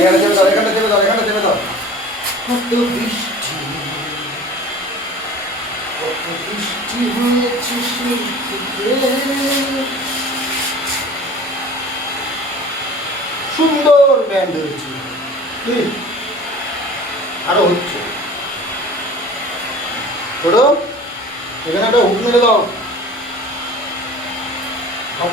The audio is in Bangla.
এখানটা চেপে দাও কত বৃষ্টি হয়েছে সেই থেকে। সুন্দর ব্যান্ড হয়েছে, আরো হচ্ছে। ছোট এখানে একটা হুক মেরে দাও।